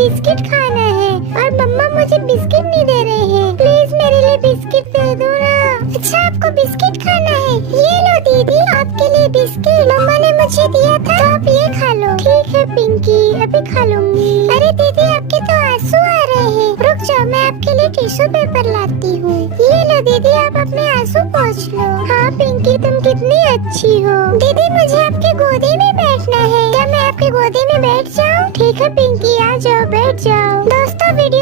Biscuit खाना है और मम्मा मुझे बिस्किट नहीं दे रहे हैं। प्लीज मेरे लिए बिस्किट दे दो ना। अच्छा आपको बिस्किट खाना है, ये लो दीदी आपके लिए बिस्किट, मम्मा ने मुझे दिया था तो आप ये खा लो। ठीक है पिंकी अभी खा लूंगी। अरे दीदी आपके तो आंसू आ रहे हैं, रुक जाओ मैं आपके लिए टिश्यू पेपर लाती हूँ। ये लो दीदी आप अपने आंसू पोंछ लो। हाँ पिंकी तुम कितनी अच्छी हो। दीदी मुझे आपके गोदी में बैठना है, क्या मैं आपके गोदी में बैठ जाऊँ? ठीक है पिंकी आ जाओ बैठ जाओ। दोस्तों वीडियो